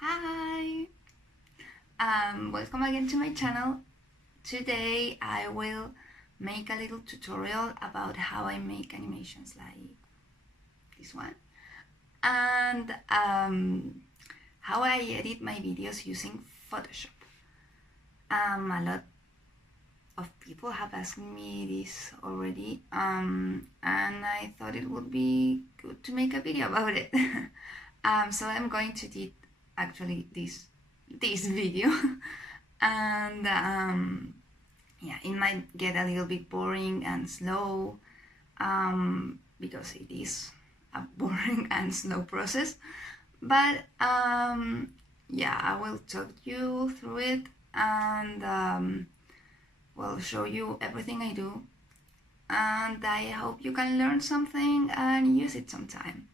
Hi! Welcome again to my channel. Today I will make a little tutorial about how I make animations like this one and how I edit my videos using Photoshop. A lot of people have asked me this already and I thought it would be good to make a video about it. So I'm going to do actually this video and yeah, it might get a little bit boring and slow because it is a boring and slow process, but yeah, I will talk you through it and will show you everything I do, and I hope you can learn something and use it sometime.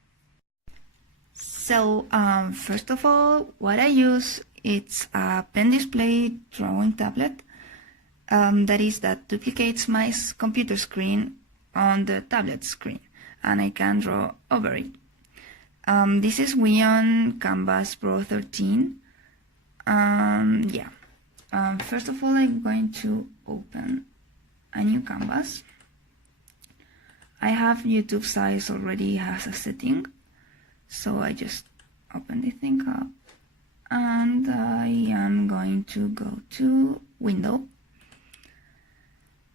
So first of all, what I use, it's a pen display drawing tablet that duplicates my computer screen on the tablet screen, and I can draw over it. This is Huin Kamvas Pro 13. Yeah. First of all, I'm going to open a new canvas. I have YouTube size already has a setting, so I just open the thing up and I am going to go to Window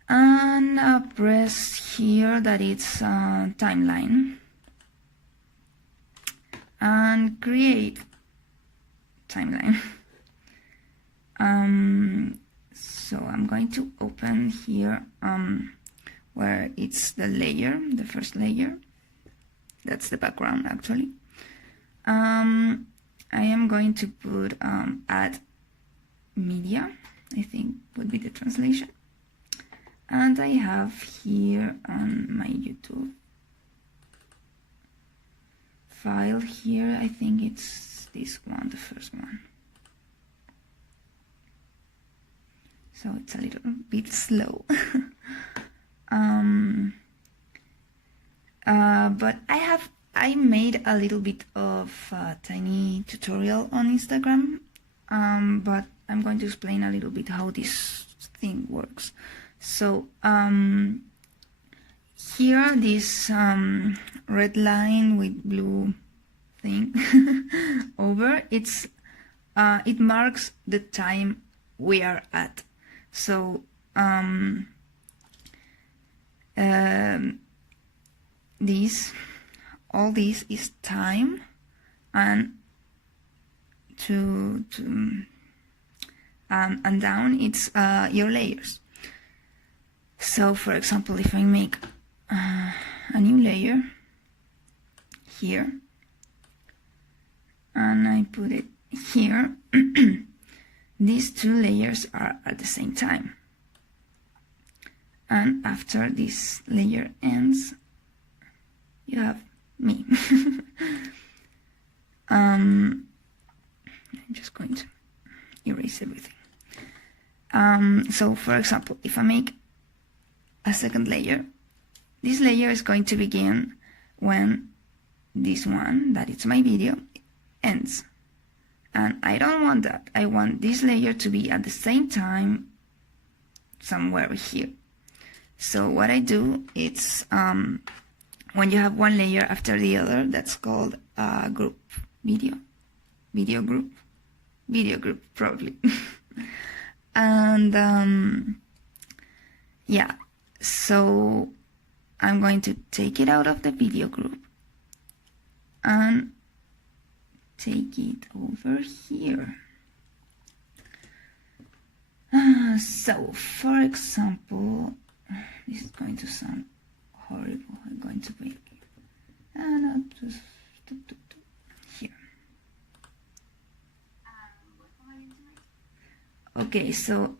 and press here that it's timeline and create timeline. So I'm going to open here where it's the layer, the first layer. That's the background actually. I am going to put add media, I think would be the translation. And I have here on my YouTube file here, I think it's this one, the first one. So it's a little bit slow. But I made a little bit of a tiny tutorial on Instagram, but I'm going to explain a little bit how this thing works. So here this red line with blue thing over, it marks the time we are at. So all this is time, and and down it's your layers. So for example, if I make a new layer here and I put it here, these two layers are at the same time, and after this layer ends you have me. I'm just going to erase everything. So for example, if I make a second layer, this layer is going to begin when this one, that it's my video, ends. And I don't want that. I want this layer to be at the same time somewhere here. So what I do, it's when you have one layer after the other, that's called a group, video group probably. And yeah, so I'm going to take it out of the video group and take it over here. So for example, this is going to sound horrible. I'm going to make no, just here. Okay, so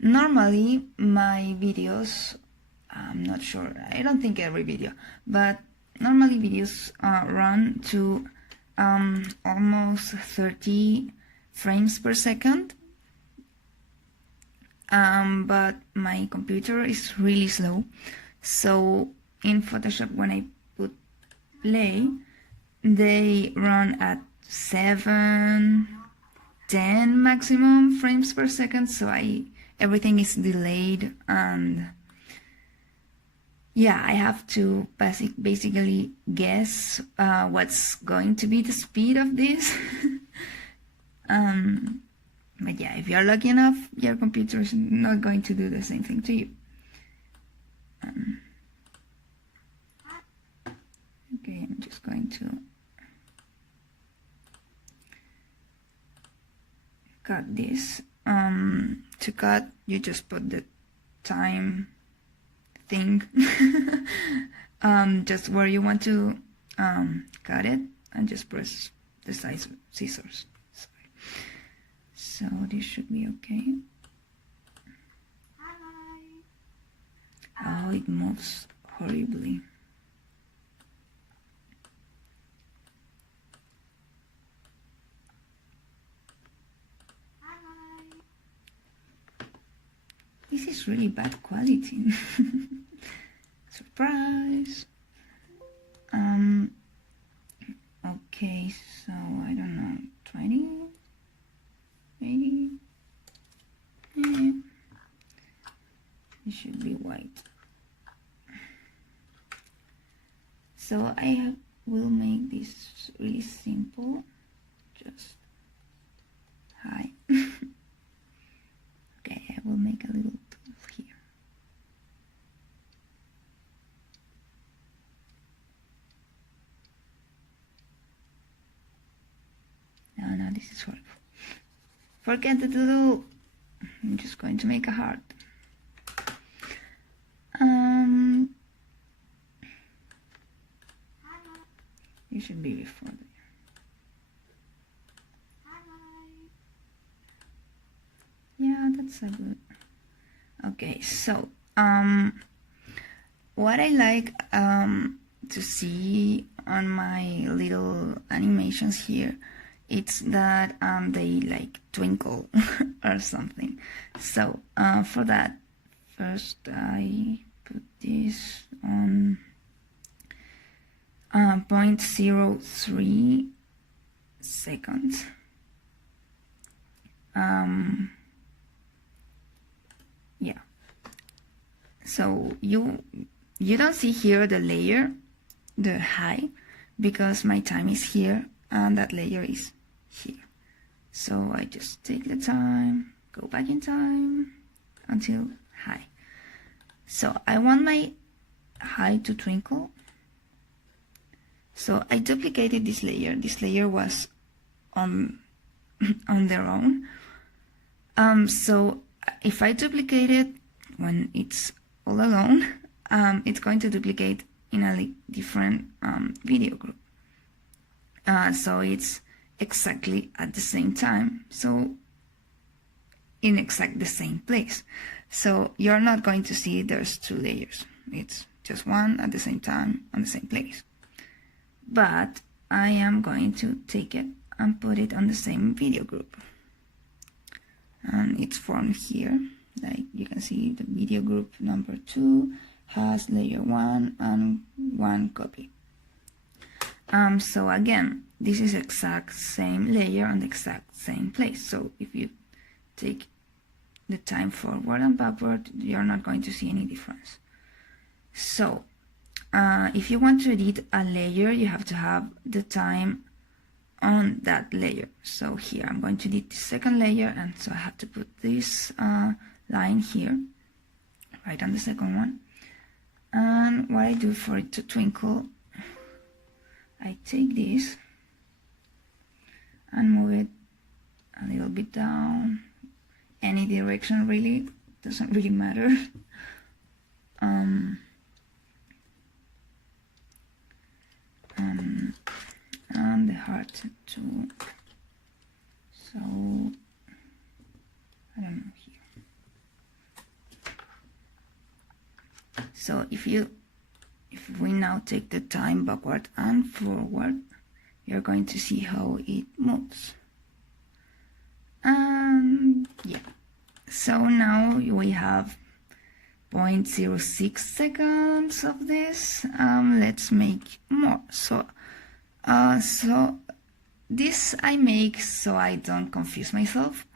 normally my videos, I'm not sure, I don't think every video, but normally videos run to almost 30 frames per second, but my computer is really slow. So in Photoshop, when I play, they run at 7, 10 maximum frames per second, so everything is delayed, and yeah, I have to basically guess what's going to be the speed of this. But yeah, if you're lucky enough, your computer is not going to do the same thing to you. Okay, I'm just going to cut this. To cut, you just put the time thing just where you want to cut it, and just press the scissors. Sorry. So this should be okay. Oh, it moves horribly. This is really bad quality. Surprise. Okay, so I don't know, 20, 80. It should be white. So I will make this really simple. Just hi. Okay, I will make a little tool here. No, this is horrible. Forget the doodle. I'm just going to make a heart. You should be before that. Yeah, that's so good. Okay, so what I like to see on my little animations here, it's that they like twinkle or something. So for that, first I put this on 0.03 seconds. Yeah, so you don't see here the layer, the high, because my time is here and that layer is here. So I just take the time, go back in time until high. So I want my high to twinkle. So I duplicated this layer. This layer was on their own. So if I duplicate it when it's all alone, it's going to duplicate in a different video group. So it's exactly at the same time, so in exactly the same place. So you're not going to see there's two layers. It's just one at the same time on the same place. But I am going to take it and put it on the same video group. And it's formed here. Like you can see, the video group number 2 has layer 1 and 1 copy. So again, this is exact same layer and exact same place. So if you take the time forward and backward, you're not going to see any difference. So if you want to edit a layer, you have to have the time on that layer. So here I'm going to edit the second layer, and so I have to put this line here, right on the second one. And what I do for it to twinkle, I take this and move it a little bit down, any direction really, doesn't really matter. And the heart too. So I don't know here. So if we now take the time backward and forward, you're going to see how it moves. Yeah. So now we have 0.06 seconds of this. Let's make more. So this I make so I don't confuse myself.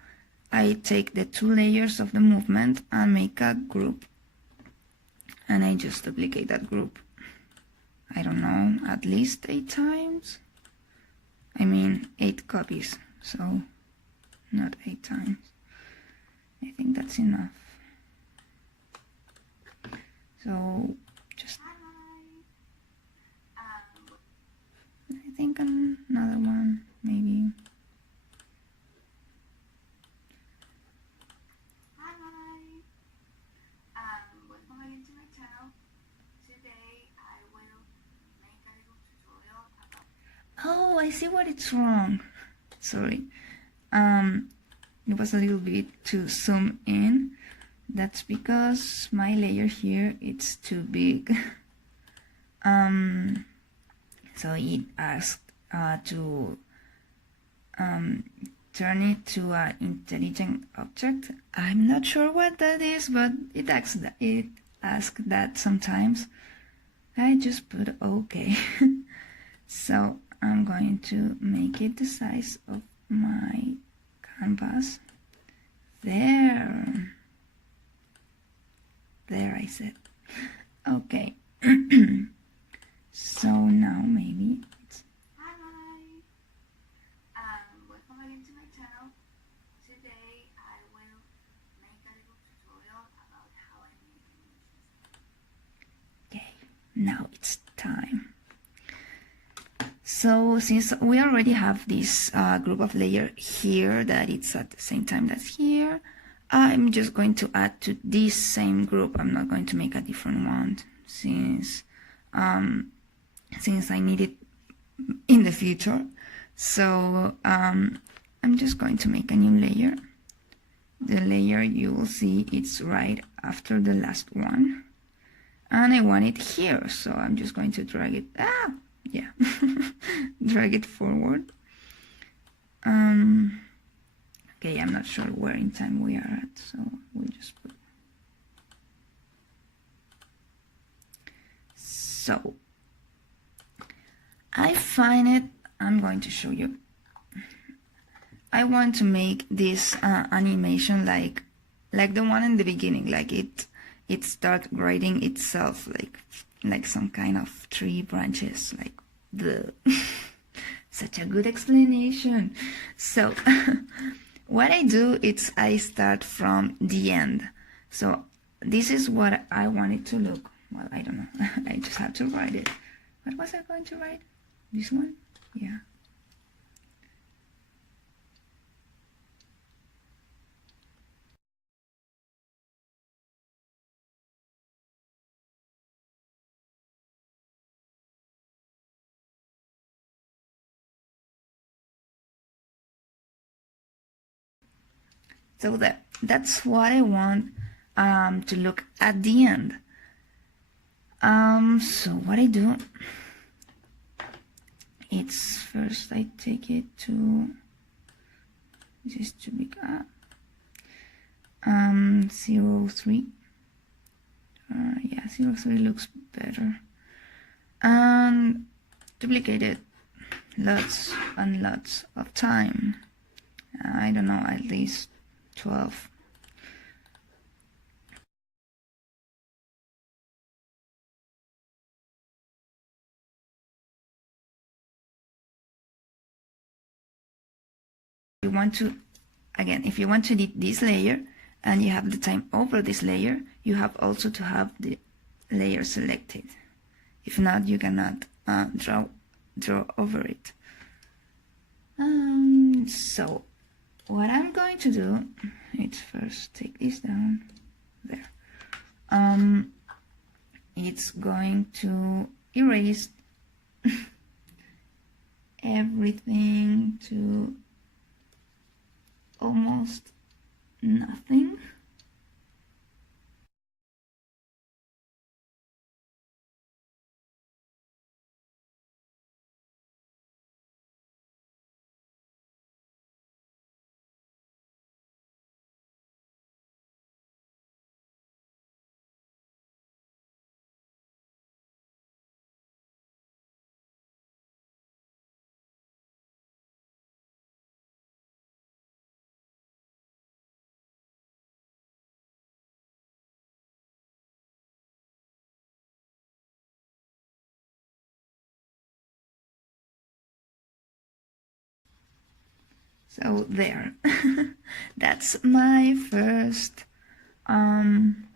I take the two layers of the movement and make a group, and I just duplicate that group, I don't know, at least 8 times. I mean 8 copies, so not 8 times. I think that's enough. So just I think another one maybe. Welcome again to my channel. Today I will make a little tutorial about... Oh, I see what it's wrong. Sorry. It was a little bit too zoom in. That's because my layer here it's too big. So it asked to turn it to an intelligent object. I'm not sure what that is, but it asks that sometimes. I just put OK. So I'm going to make it the size of my canvas. There, I said. Okay. So now maybe it's... Hi! Welcome again to my channel. Today I will make a little tutorial about how I make animations. Okay, now it's time. So since we already have this group of layer here that it's at the same time that's here, I'm just going to add to this same group. I'm not going to make a different one since I need it in the future. So I'm just going to make a new layer. The layer you will see it's right after the last one, and I want it here, so I'm just going to drag it. Drag it forward. Okay, I'm not sure where in time we are at, so we'll just put... So I find it, I'm going to show you. I want to make this animation like the one in the beginning, like it start writing itself, like some kind of tree branches, like the such a good explanation. So what I do is I start from the end. So this is what I want it to look. Well, I don't know. I just have to write it. What was I going to write? This one? Yeah. So that's what I want to look at the end. So what I do, it's first I take it to, this is too big, 0.3. Yeah, 0.3 looks better. And duplicate it lots and lots of time. I don't know, at least 12. You want to, again, if you want to edit this layer and you have the time over this layer, you have also to have the layer selected. If not, you cannot draw over it. So what I'm going to do is first take this down there. It's going to erase everything to almost nothing. So there. That's my first time.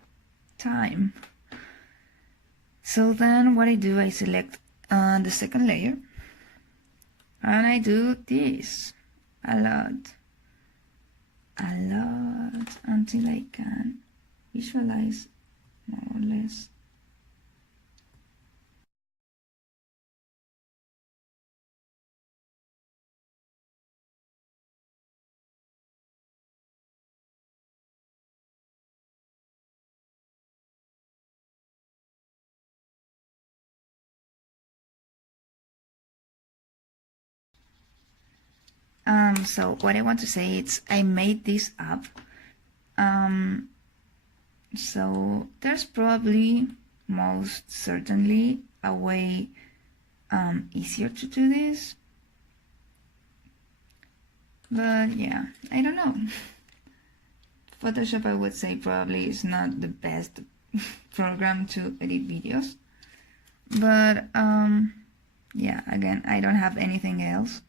So then what I do, I select the second layer and I do this a lot until I can visualize more or less. So what I want to say is I made this up. So there's probably most certainly a way easier to do this. But yeah, I don't know. Photoshop, I would say, probably is not the best program to edit videos. But yeah, again, I don't have anything else.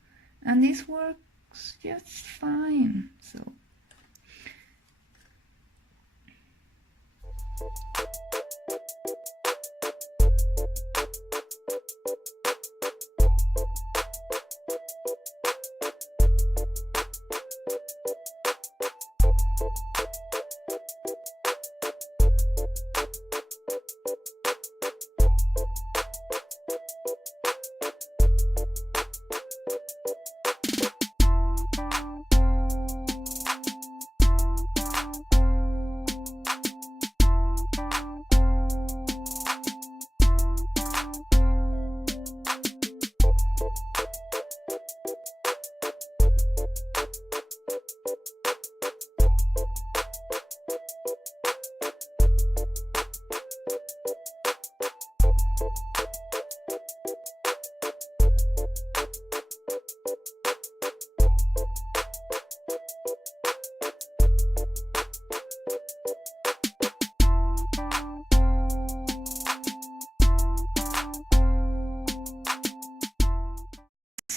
And this works just fine. So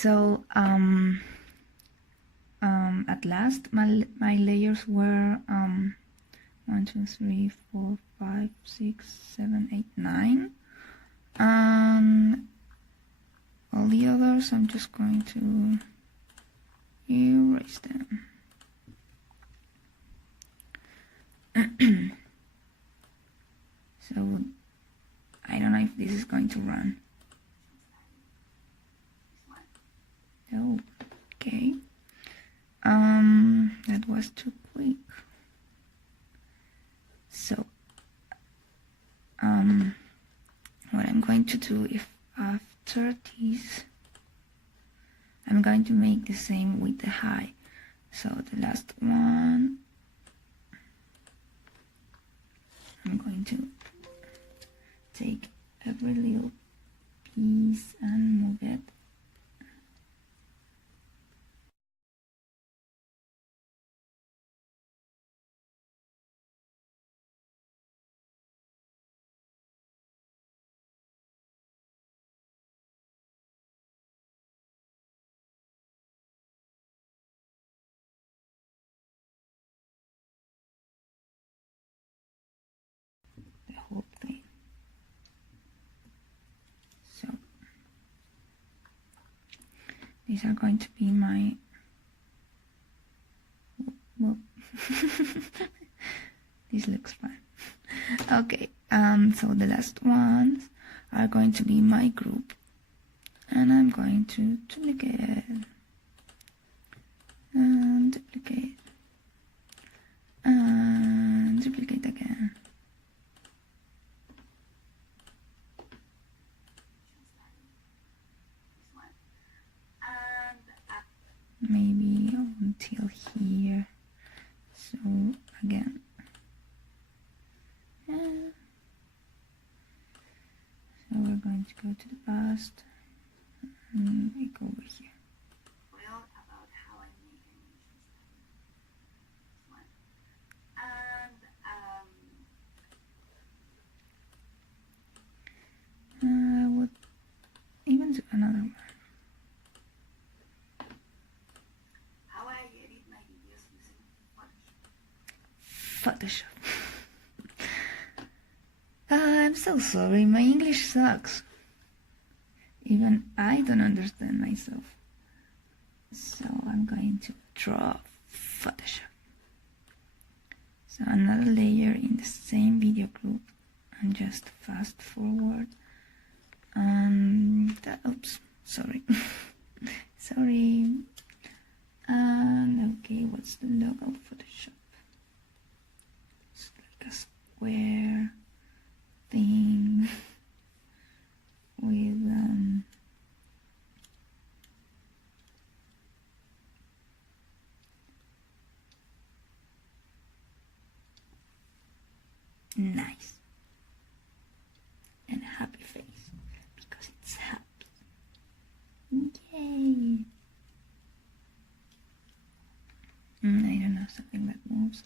So at last my layers were 1, 2, 3, 4, 5, 6, 7, 8, 9, and all the others I'm just going to erase them. So I don't know if this is going to run. Oh, okay. That was too quick. So what I'm going to do, if after this I'm going to make the same with the high. So the last one, I'm going to take every little piece and move it. The whole thing. So these are going to be my this looks fun. Okay, so the last ones are going to be my group, and I'm going to duplicate and duplicate and duplicate again. Maybe until here. So again, so we're going to go to the past and make over here. About how I make and I would even do another one. How I Photoshop. I'm so sorry, my English sucks. Even I don't understand myself. So I'm going to draw Photoshop. So another layer in the same video group, and just fast forward. Oops, sorry. Sorry. And okay, what's the logo of Photoshop? It's like a square thing with nice and happy face because it's happy. Yay! I don't know, something that moves.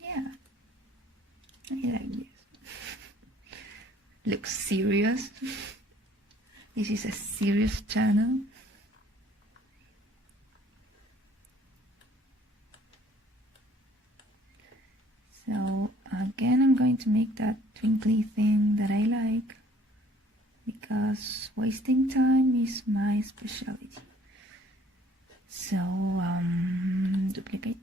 Yeah, I like this. Looks serious. This is a serious channel. So again, I'm going to make that twinkly thing that I like, because wasting time is my specialty. So duplicate.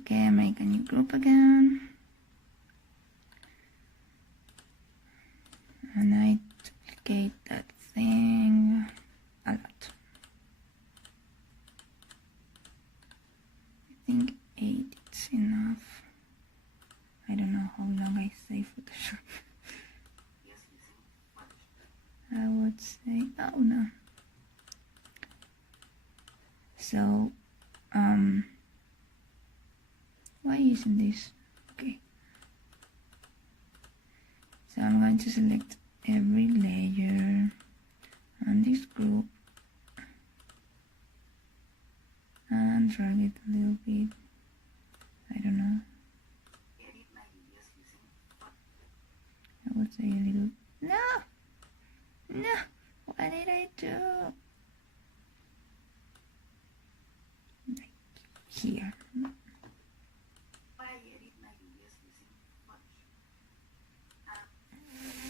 Okay, make a new group again. And I duplicate that thing a lot. I think 8 is enough. I don't know how long I say Photoshop. I would say, oh no. So, why isn't this? Okay. So I'm going to select every layer on this group and drag it a little bit. I don't know. I would say a little. No! What did I do? Like here.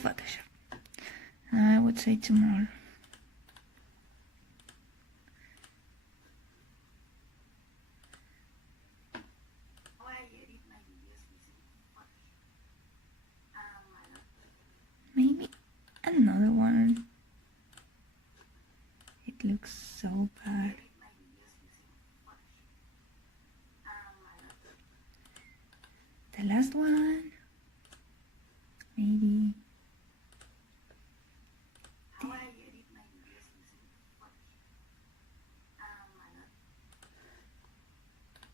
Photoshop. I would say 2 more. Maybe another one. It looks so bad. The last one. Maybe.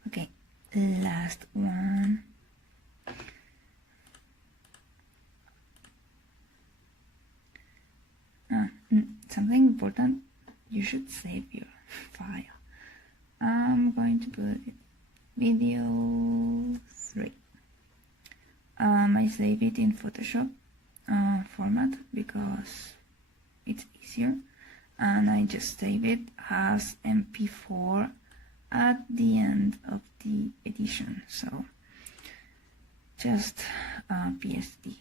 Okay, last one. Something important, you should save your file. I'm going to put it video 3. I save it in Photoshop format because it's easier, and I just save it as MP4 at the end of the edition, so just PSD.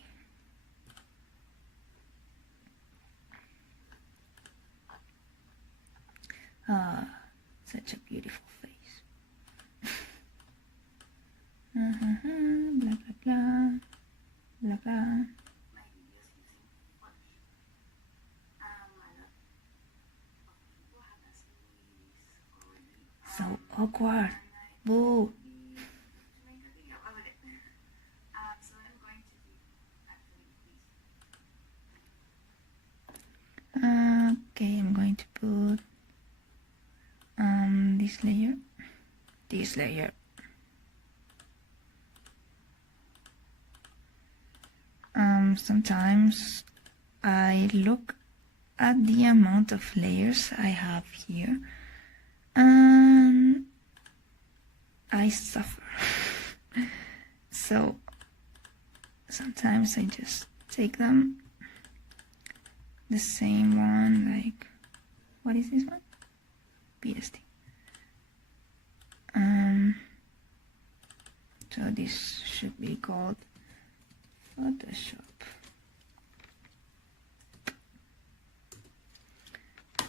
Such a beautiful face. Blah blah blah blah blah. awkward. Boo. Okay, I'm going to put this layer. Sometimes I look at the amount of layers I have here and I suffer. So sometimes I just take them, the same one, like, what is this one? PSD. So this should be called Photoshop.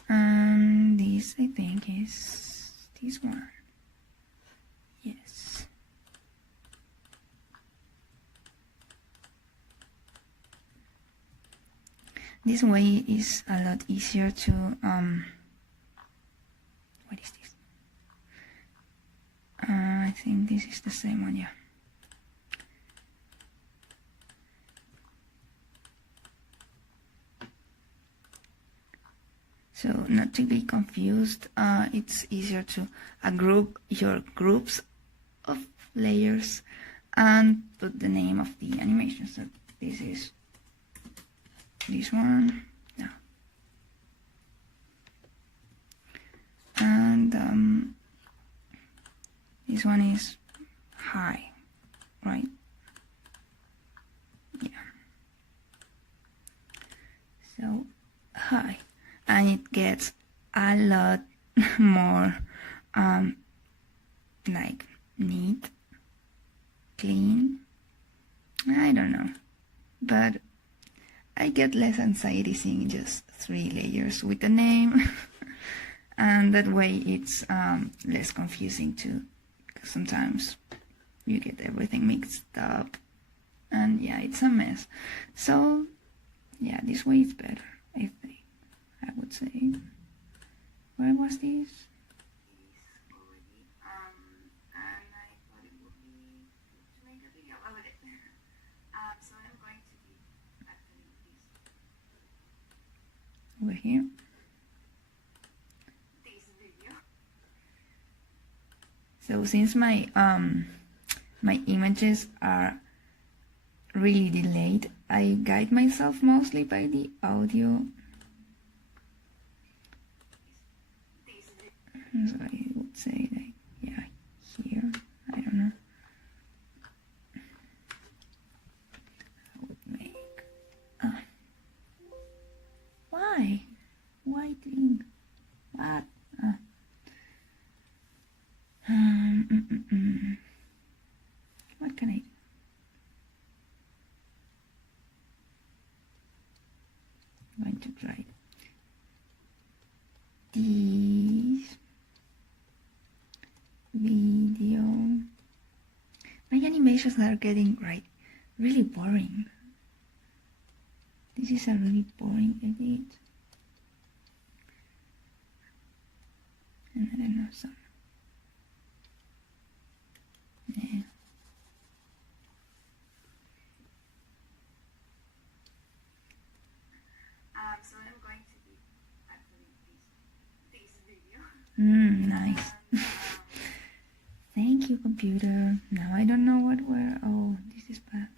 And this, I think, is this one. Yes. This way is a lot easier to what is this? I think this is the same one, yeah. So not to be confused, it's easier to group your groups of layers and put the name of the animation. So this is this one, no. And this one is high, right? Yeah. So high, and it gets a lot more like neat, clean. I don't know, but I get less anxiety seeing just 3 layers with a name. And that way it's less confusing too, because sometimes you get everything mixed up and yeah, it's a mess. So yeah, this way is better, I think, I would say. Where was this? Over here. So since my my images are really delayed, I guide myself mostly by the audio. So I would say, like, yeah, here, I don't know. I would make why thing? What? What can I do? I'm going to try this video. My animations are getting really boring. This is a really boring edit. And I don't know, some. Yeah. So I'm going to be actually this video. Nice. Thank you, computer. Now I don't know where. Oh, this is bad.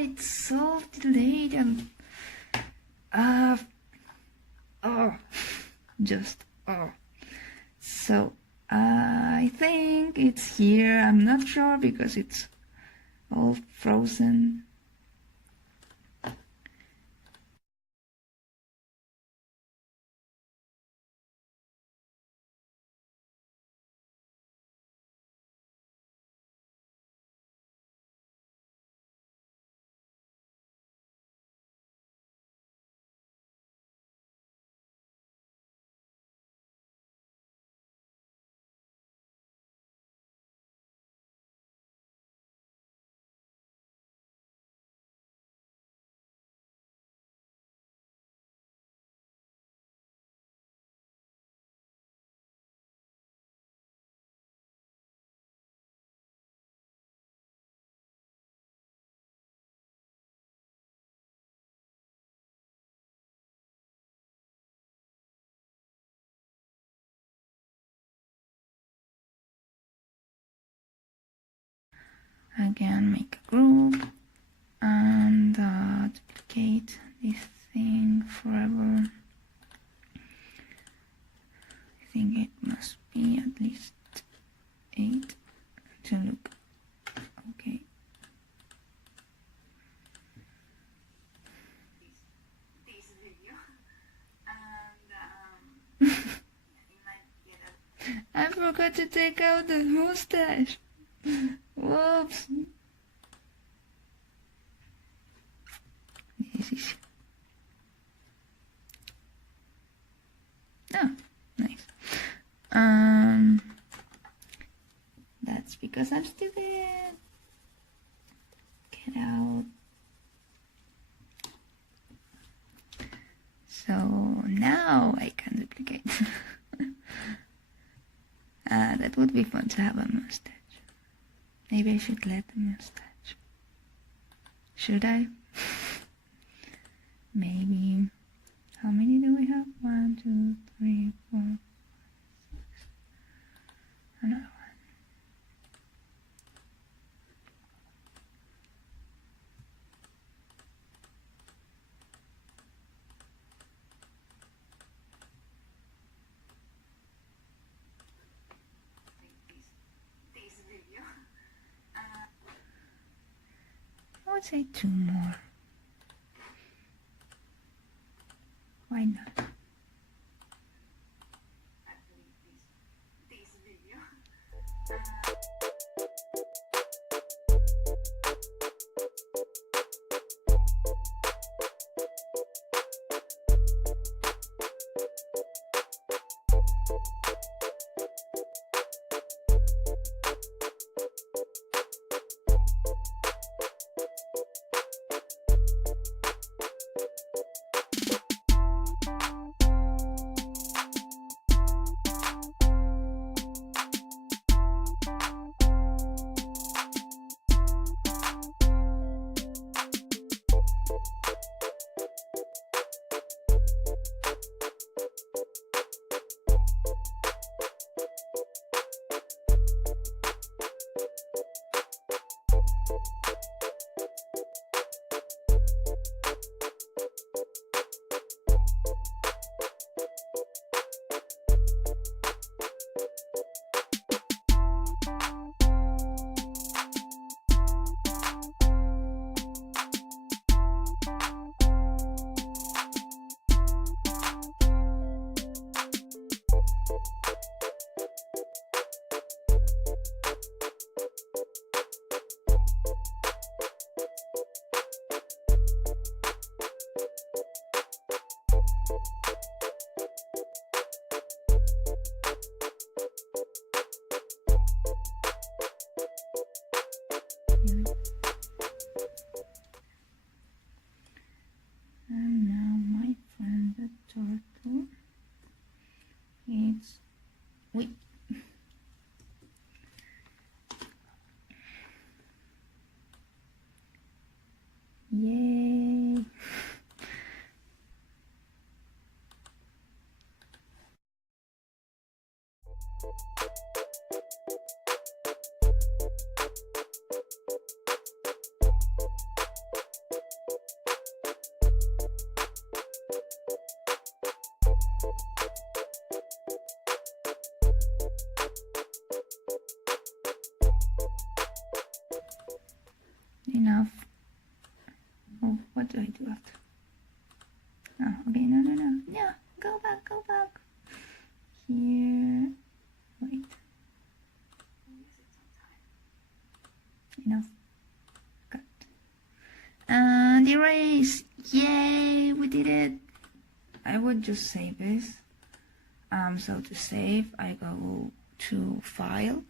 It's so delayed and so I think it's here. I'm not sure because it's all frozen. again make a group and duplicate this thing forever. I think it must be at least 8 to look okay. This video and I forgot to take out the mustache. Whoops. This is nice. That's because I'm stupid. Get out. So now I can duplicate. That would be fun to have a mustache. Maybe I should let the mustache. Should I? Maybe. How many do we have? 1, 2, 3, 4, 5, 6. Another one. I would say 2 more. Why not? This video. And now my friend the turtle, it's wait. Yay! Enough. Oh, what do I do after? Oh, okay, no, go back. Here, wait. Enough. Cut. And erase. Yay, we did it. I would just save this. So to save, I go to File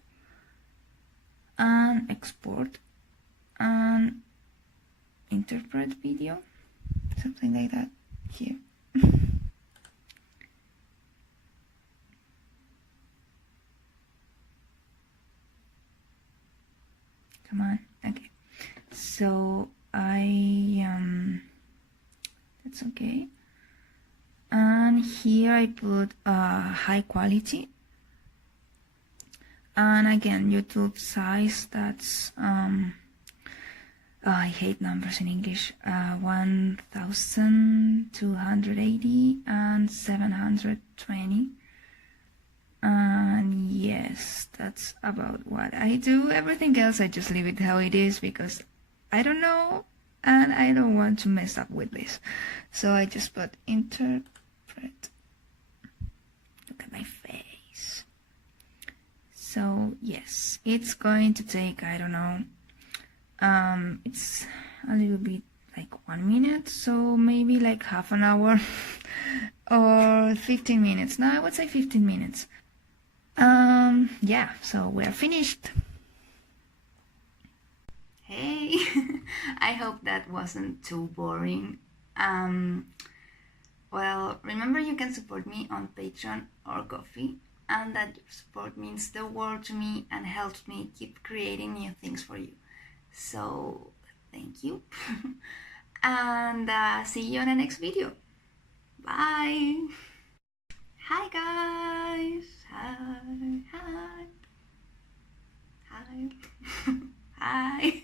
and Export and Interpret Video, something like that here. Come on, okay. So that's okay. And here I put high quality. And again, YouTube size, that's I hate numbers in English. 1280 and 720. And yes, that's about what I do. Everything else I just leave it how it is because I don't know and I don't want to mess up with this. So I just put interpret. Look at my face. So yes, it's going to take, I don't know, it's a little bit like 1 minute, so maybe like half an hour or 15 minutes. No, I would say 15 minutes. Yeah, so we're finished. Hey, I hope that wasn't too boring. Well, remember you can support me on Patreon or Ko-fi, and that your support means the world to me and helps me keep creating new things for you. So, thank you. And see you on the next video. Bye. Hi guys. Hi. Hi. Hi. Hi.